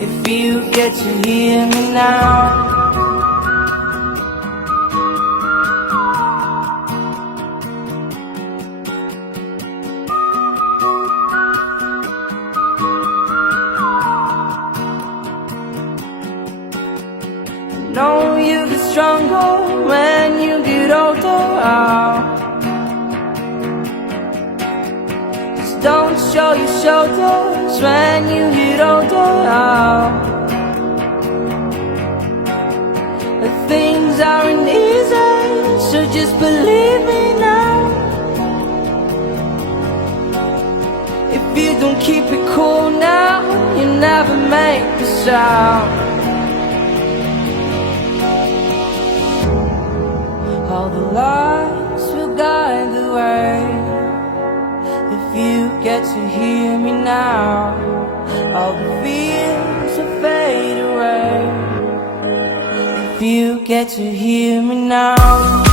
if you get to hear me now. Know you get stronger when you get older. Just don't show your shoulders when you get older. Things aren't easy, so just believe me now. If you don't keep it cool now, you never make a sound. All the lights will guide the way. If you get to hear me now, all the fears will fade away. If you get to hear me now.